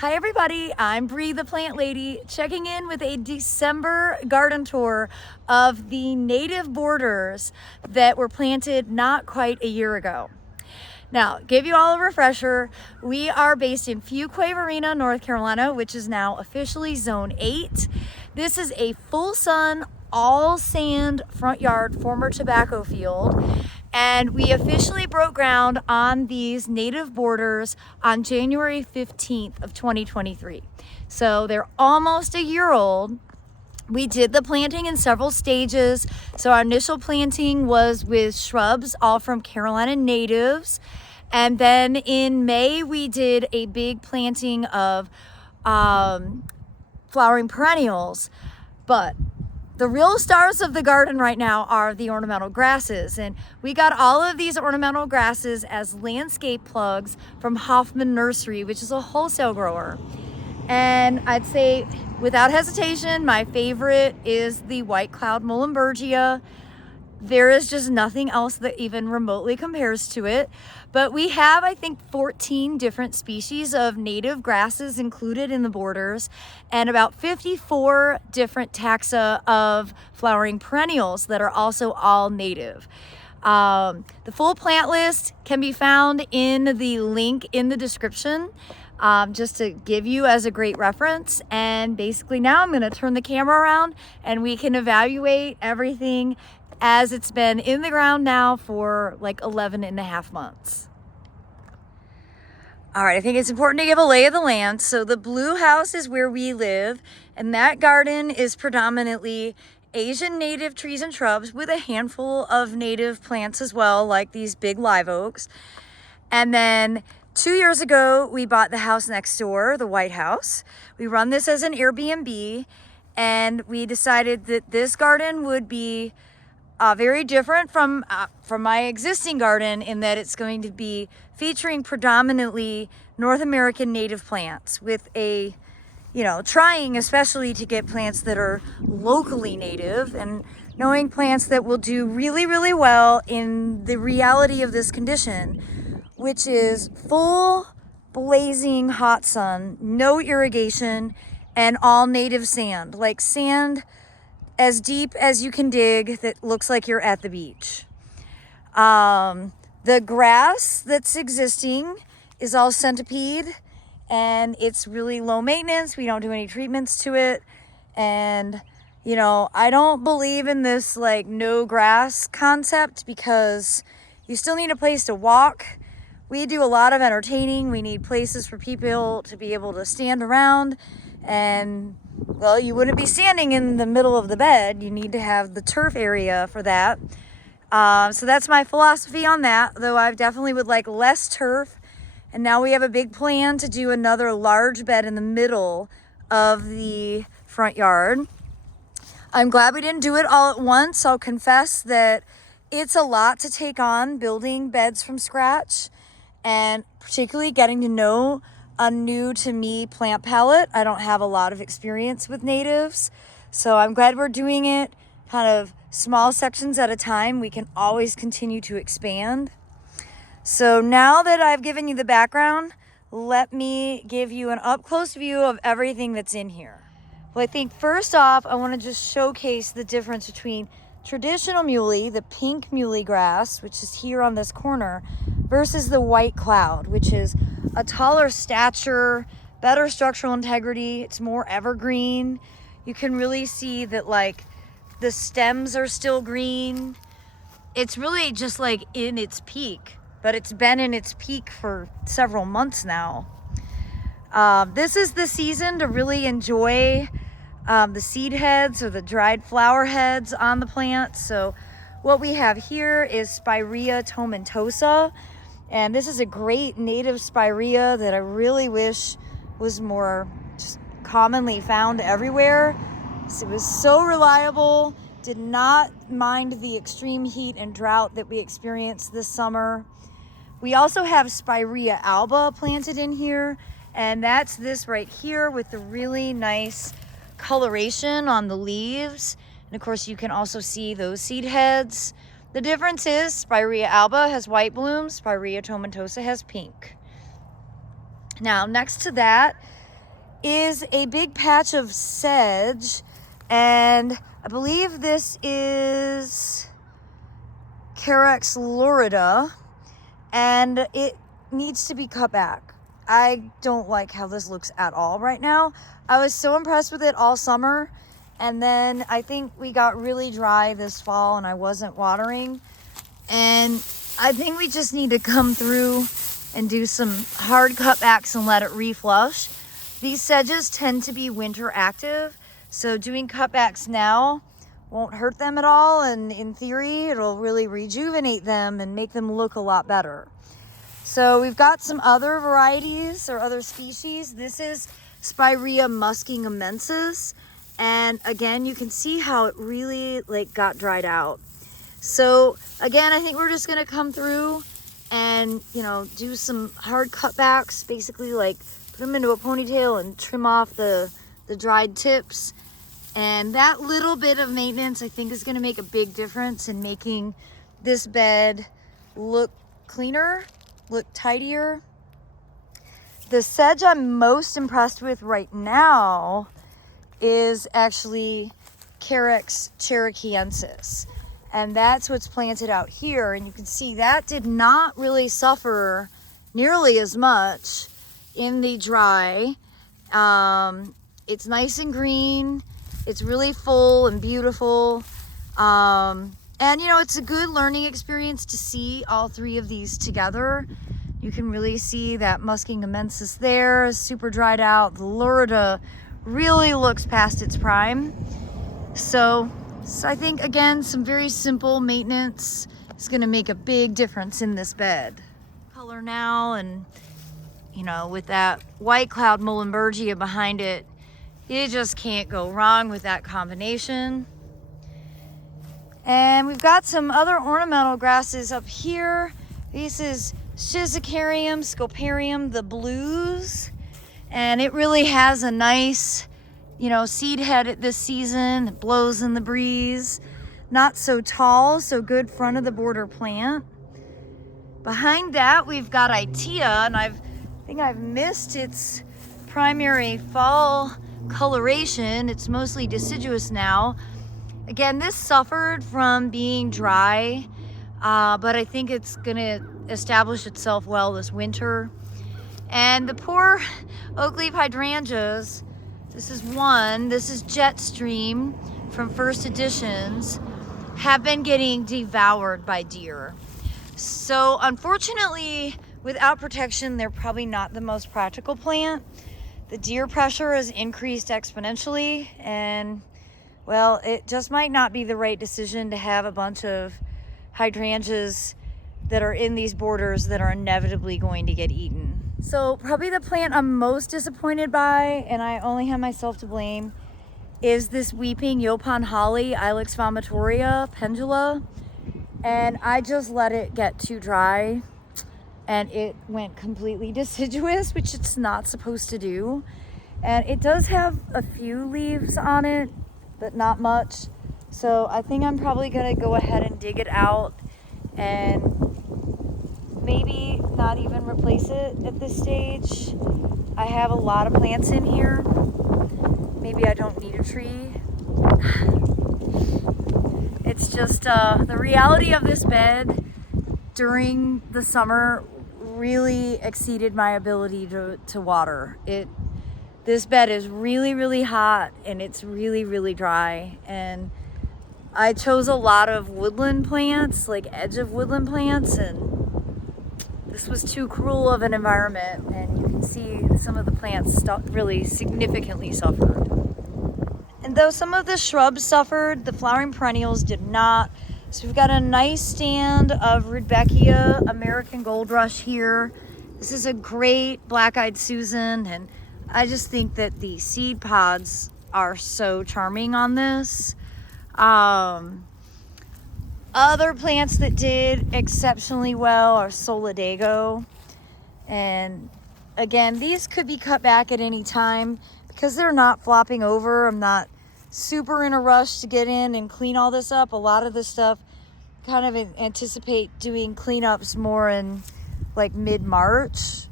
Hi everybody, I'm Bree the Plant Lady, checking in with a December garden tour of the native borders that were planted not quite a year ago. Now, give you all a refresher, we are based in Fuquay-Varina, North Carolina, which is now officially Zone 8. This is a full sun, all sand front yard, former tobacco field. And we officially broke ground on these native borders on January 15th of 2023. So they're almost a year old. We did the planting in several stages. So our initial planting was with shrubs, all from Carolina natives. And then in May, we did a big planting of flowering perennials. But the real stars of the garden right now are the ornamental grasses, and we got all of these ornamental grasses as landscape plugs from Hoffman Nursery, which is a wholesale grower. And I'd say without hesitation, my favorite is the white cloud Muhlenbergia. There is just nothing else that even remotely compares to it. But we have, I think, 14 different species of native grasses included in the borders and about 54 different taxa of flowering perennials that are also all native. The full plant list can be found in the link in the description, just to give you as a great reference. And basically now I'm going to turn the camera around and we can evaluate everything as it's been in the ground now for like 11 and a half months. All right, I think it's important to give a lay of the land. So the blue house is where we live, and that garden is predominantly Asian native trees and shrubs with a handful of native plants as well, like these big live oaks. And then 2 years ago, we bought the house next door, the White House. We run this as an Airbnb, and we decided that this garden would be very different from my existing garden in that it's going to be featuring predominantly North American native plants with a, trying especially to get plants that are locally native and knowing plants that will do really, really well in the reality of this condition, which is full blazing hot sun, no irrigation, and all native sand, like sand as deep as you can dig that looks like you're at the beach. The grass that's existing is all centipede and it's really low maintenance. We don't do any treatments to it. And, I don't believe in this like no grass concept because you still need a place to walk. We do a lot of entertaining. We need places for people to be able to stand around and, well, you wouldn't be standing in the middle of the bed. You need to have the turf area for that. So that's my philosophy on that, though I definitely would like less turf. And now we have a big plan to do another large bed in the middle of the front yard. I'm glad we didn't do it all at once. I'll confess that it's a lot to take on building beds from scratch, and particularly getting to know a new to me plant palette. I don't have a lot of experience with natives, so I'm glad we're doing it kind of small sections at a time. We can always continue to expand. So now that I've given you the background, let me give you an up close view of everything that's in here. Well, I think first off, I want to just showcase the difference between traditional muley, the pink muley grass, which is here on this corner, versus the white cloud, which is a taller stature, better structural integrity. It's more evergreen. You can really see that like the stems are still green. It's really just like in its peak, but it's been in its peak for several months now. This is the season to really enjoy the seed heads or the dried flower heads on the plants. So what we have here is Spirea tomentosa. And this is a great native spirea that I really wish was more just commonly found everywhere. So it was so reliable, did not mind the extreme heat and drought that we experienced this summer. We also have Spirea alba planted in here, and that's this right here with the really nice coloration on the leaves. And of course you can also see those seed heads. The difference is Spirea alba has white blooms, Spirea tomentosa has pink. Now next to that is a big patch of sedge, and I believe this is Carex lorida, and it needs to be cut back. I don't like how this looks at all right now. I was so impressed with it all summer, and then I think we got really dry this fall and I wasn't watering, and I think we just need to come through and do some hard cutbacks and let it reflush. These sedges tend to be winter active, so doing cutbacks now won't hurt them at all, and in theory it'll really rejuvenate them and make them look a lot better. So we've got some other varieties or other species. This is Spirea muskingamensis, and again you can see how it really got dried out. So again, I think we're just gonna come through and do some hard cutbacks, basically put them into a ponytail and trim off the dried tips. And that little bit of maintenance, I think, is going to make a big difference in making this bed look cleaner, look tidier. The sedge I'm most impressed with right now is actually Carex cherokeensis. And that's what's planted out here. And you can see that did not really suffer nearly as much in the dry. It's nice and green. It's really full and beautiful. And it's a good learning experience to see all three of these together. You can really see that muskingamensis there is super dried out. The lorida really looks past its prime. So I think, again, some very simple maintenance is going to make a big difference in this bed. Color now, and with that white cloud Muhlenbergia behind it, you just can't go wrong with that combination. And we've got some other ornamental grasses up here. This is Schizicarium, Scoparium, the blues. And it really has a nice, seed head at this season. It blows in the breeze. Not so tall, so good front of the border plant. Behind that, we've got Itea, and I think I've missed its primary fall coloration. It's mostly deciduous now. Again, this suffered from being dry, but I think it's gonna establish itself well this winter. And the poor oak leaf hydrangeas, this is Jetstream from First Editions, have been getting devoured by deer. So unfortunately, without protection, they're probably not the most practical plant. The deer pressure has increased exponentially, and well, it just might not be the right decision to have a bunch of hydrangeas that are in these borders that are inevitably going to get eaten. So probably the plant I'm most disappointed by, and I only have myself to blame, is this weeping Yaupon holly, Ilex vomitoria, pendula. And I just let it get too dry, and it went completely deciduous, which it's not supposed to do. And it does have a few leaves on it, but not much. So I think I'm probably gonna go ahead and dig it out and maybe not even replace it at this stage. I have a lot of plants in here. Maybe I don't need a tree. It's just the reality of this bed during the summer really exceeded my ability to water it. This bed is really, really hot, and it's really, really dry. And I chose a lot of woodland plants, like edge of woodland plants, and this was too cruel of an environment. And you can see some of the plants really significantly suffered. And though some of the shrubs suffered, the flowering perennials did not. So we've got a nice stand of Rudbeckia American Gold Rush here. This is a great black-eyed Susan, and I just think that the seed pods are so charming on this. Other plants that did exceptionally well are Solidago. And again, these could be cut back at any time because they're not flopping over. I'm not super in a rush to get in and clean all this up. A lot of this stuff kind of anticipate doing cleanups more in like mid-March.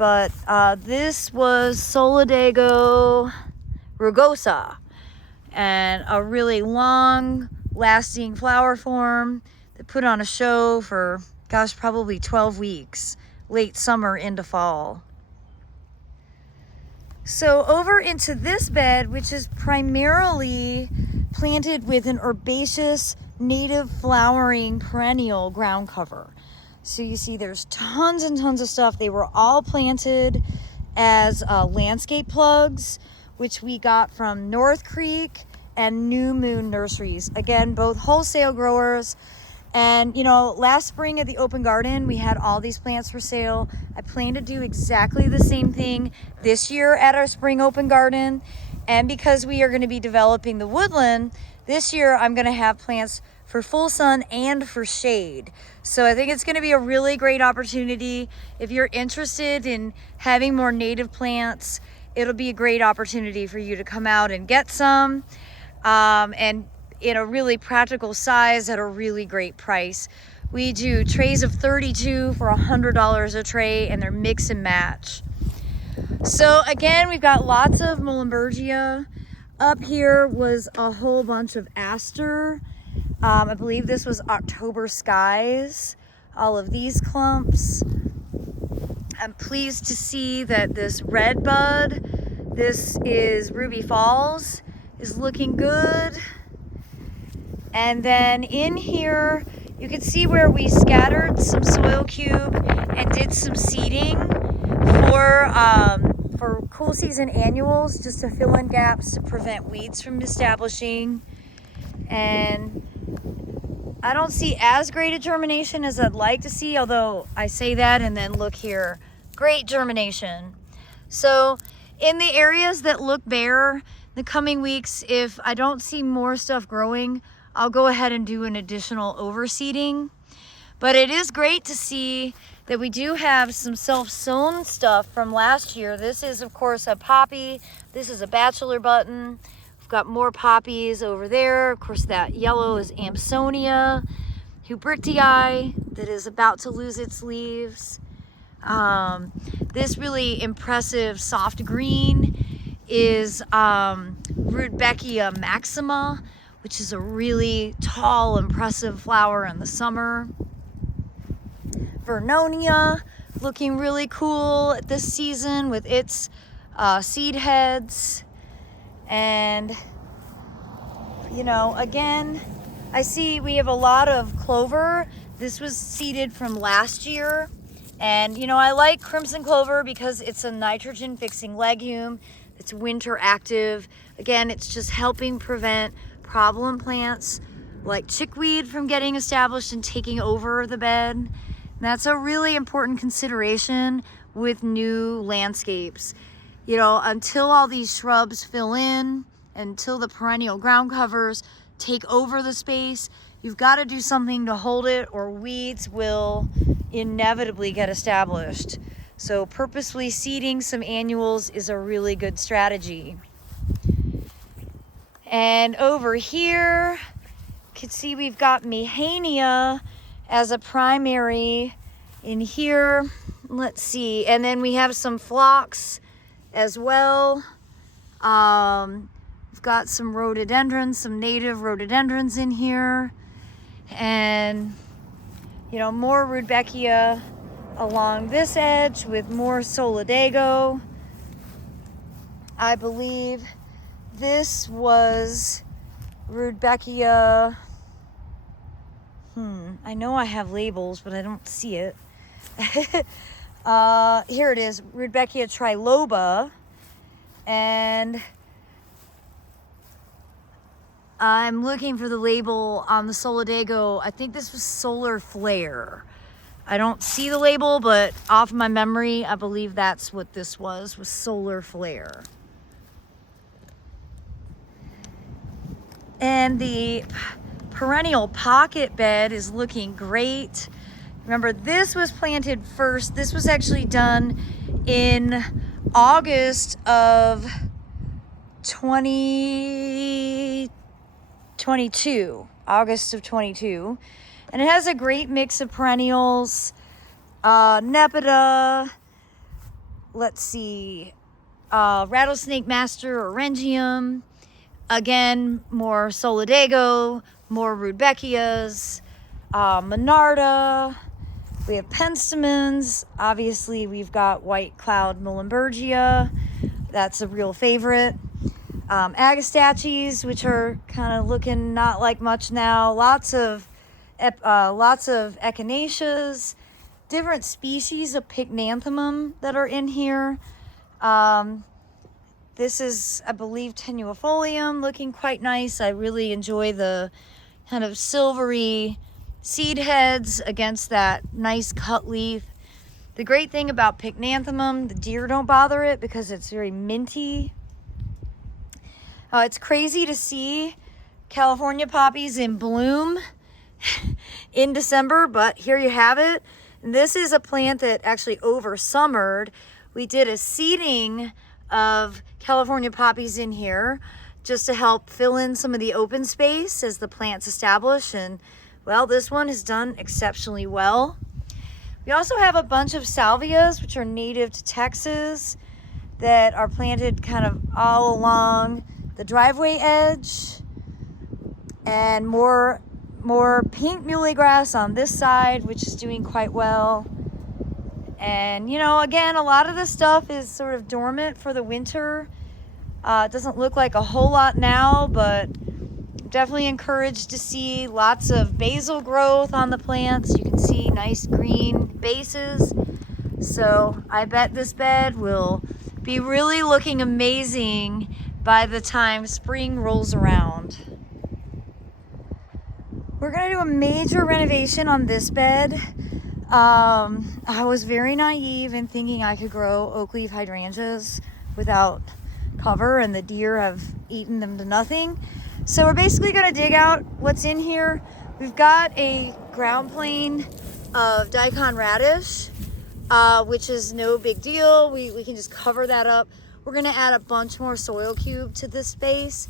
but this was Solidago rugosa, and a really long lasting flower form that put on a show for, gosh, probably 12 weeks, late summer into fall. So over into this bed, which is primarily planted with an herbaceous native flowering perennial ground cover. So you see there's tons and tons of stuff. They were all planted as landscape plugs, which we got from North Creek and New Moon Nurseries. Again, both wholesale growers. And you know, last spring at the open garden, we had all these plants for sale. I plan to do exactly the same thing this year at our spring open garden. And because we are going to be developing the woodland, this year I'm going to have plants for full sun and for shade. So I think it's going to be a really great opportunity. If you're interested in having more native plants, it'll be a great opportunity for you to come out and get some. And in a really practical size at a really great price. We do trays of 32 for $100 a tray, and they're mix and match. So again, we've got lots of Muhlenbergia. Up here was a whole bunch of aster. I believe this was October Skies. All of these clumps. I'm pleased to see that this red bud, this is Ruby Falls, is looking good. And then in here, you can see where we scattered some soil cube and did some seeding for cool season annuals, just to fill in gaps to prevent weeds from establishing. And I don't see as great a germination as I'd like to see, although I say that and then look here, great germination. So in the areas that look bare, the coming weeks, if I don't see more stuff growing, I'll go ahead and do an additional overseeding. But it is great to see that we do have some self-sown stuff from last year. This is, of course, a poppy. This is a bachelor button. We've got more poppies over there. Of course, that yellow is Amsonia hubrichtii that is about to lose its leaves. This really impressive soft green is Rudbeckia maxima, which is a really tall, impressive flower in the summer. Vernonia, looking really cool at this season with its seed heads. And, you know, again, I see we have a lot of clover. This was seeded from last year. And, you know, I like crimson clover because it's a nitrogen fixing legume. It's winter active. Again, it's just helping prevent problem plants like chickweed from getting established and taking over the bed. And that's a really important consideration with new landscapes. You know, until all these shrubs fill in, until the perennial ground covers take over the space, you've got to do something to hold it, or weeds will inevitably get established. So purposely seeding some annuals is a really good strategy. And over here, you can see we've got Mehania as a primary in here. Let's see. And then we have some phlox as well. We've got some rhododendrons, some native rhododendrons in here. And, you know, more Rudbeckia along this edge with more Solidago. I believe this was Rudbeckia. I know I have labels, but I don't see it. Here it is, Rudbeckia triloba. And I'm looking for the label on the Solidago. I think this was Solar Flare. I don't see the label, but off my memory, I believe that's what this was Solar Flare. And the perennial pocket bed is looking great. Remember, this was planted first. This was actually done in August of 2022. August of 22. And it has a great mix of perennials, Nepeta, let's see, Rattlesnake Master Orangium. Again, more Solidago, more Rudbeckias, Monarda. We have penstemons. Obviously, we've got White Cloud Muhlenbergia. That's a real favorite. Agastaches, which are kind of looking not like much now. Lots of echinaceas, different species of pycnanthemum that are in here. This is, I believe, tenuifolium, looking quite nice. I really enjoy the kind of silvery seed heads against that nice cut leaf. The great thing about pycnanthemum, the deer don't bother it because it's very minty. It's crazy to see California poppies in bloom in December, but here you have it. And this is a plant that actually over summered. We did a seeding of California poppies in here just to help fill in some of the open space as the plants establish. And well, this one has done exceptionally well. We also have a bunch of salvias, which are native to Texas, that are planted kind of all along the driveway edge, and more pink muhly grass on this side, which is doing quite well. And you know, again, a lot of this stuff is sort of dormant for the winter. It doesn't look like a whole lot now, but definitely encouraged to see lots of basil growth on the plants. You can see nice green bases. So I bet this bed will be really looking amazing by the time spring rolls around. We're gonna do a major renovation on this bed. I was very naive in thinking I could grow oak leaf hydrangeas without cover, and the deer have eaten them to nothing. So we're basically gonna dig out what's in here. We've got a ground plane of daikon radish, which is no big deal. We can just cover that up. We're gonna add a bunch more soil cube to this space,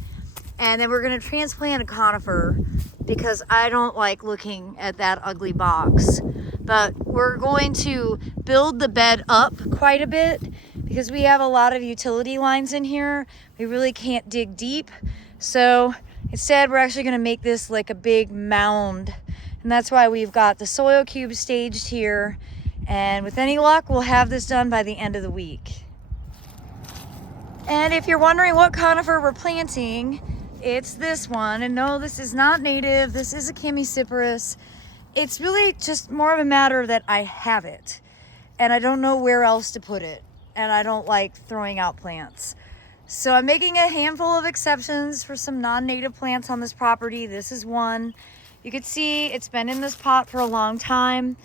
and then we're gonna transplant a conifer because I don't like looking at that ugly box. But we're going to build the bed up quite a bit because we have a lot of utility lines in here. We really can't dig deep. So instead, we're actually gonna make this like a big mound. And that's why we've got the soil cube staged here. And with any luck, we'll have this done by the end of the week. And if you're wondering what conifer we're planting, it's this one. And no, this is not native. This is a Chamaecyparis. It's really just more of a matter that I have it and I don't know where else to put it. And I don't like throwing out plants. So I'm making a handful of exceptions for some non-native plants on this property. This is one. You can see it's been in this pot for a long time.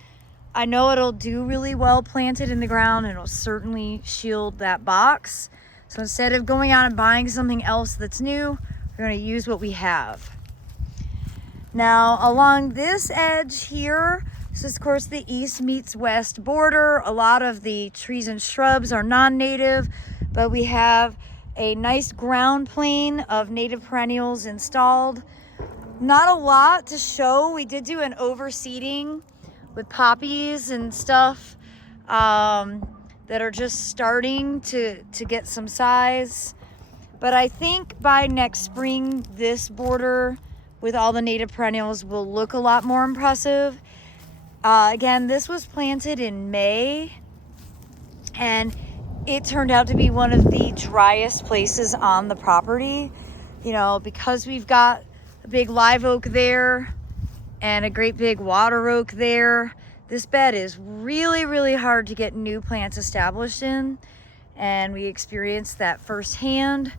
I know it'll do really well planted in the ground, and it'll certainly shield that box. So instead of going out and buying something else that's new, we're going to use what we have. Now along this edge here, this is of course the east meets west border. A lot of the trees and shrubs are non-native, but we have a nice ground plane of native perennials installed. Not a lot to show. We did do an overseeding with poppies and stuff that are just starting to get some size. But I think by next spring, this border with all the native perennials will look a lot more impressive. Again, this was planted in May, and it turned out to be one of the driest places on the property. You know, because we've got a big live oak there and a great big water oak there. This bed is really, really hard to get new plants established in, and we experienced that firsthand.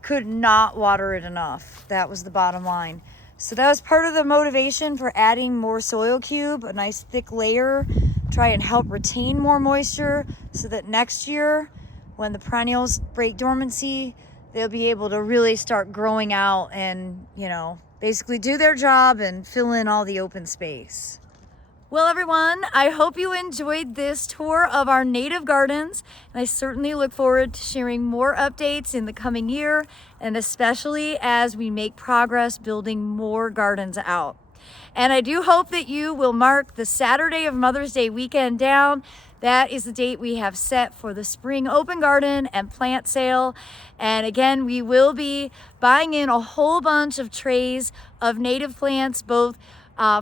Could not water it enough. That was the bottom line. So that was part of the motivation for adding more soil cube, a nice thick layer, try and help retain more moisture so that next year when the perennials break dormancy, they'll be able to really start growing out and, you know, basically do their job and fill in all the open space. Well, everyone, I hope you enjoyed this tour of our native gardens, and I certainly look forward to sharing more updates in the coming year, and especially as we make progress building more gardens out. And I do hope that you will mark the Saturday of Mother's Day weekend down that is the date we have set for the spring open garden and plant sale. And again, we will be buying in a whole bunch of trays of native plants, both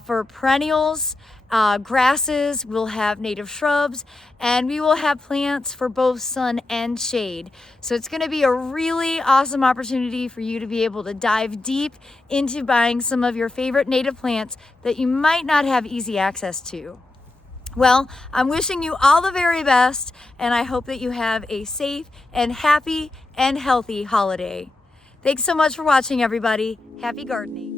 for perennials, grasses, we'll have native shrubs, and we will have plants for both sun and shade. So it's going to be a really awesome opportunity for you to be able to dive deep into buying some of your favorite native plants that you might not have easy access to. Well, I'm wishing you all the very best, and I hope that you have a safe and happy and healthy holiday. Thanks so much for watching, everybody. Happy gardening.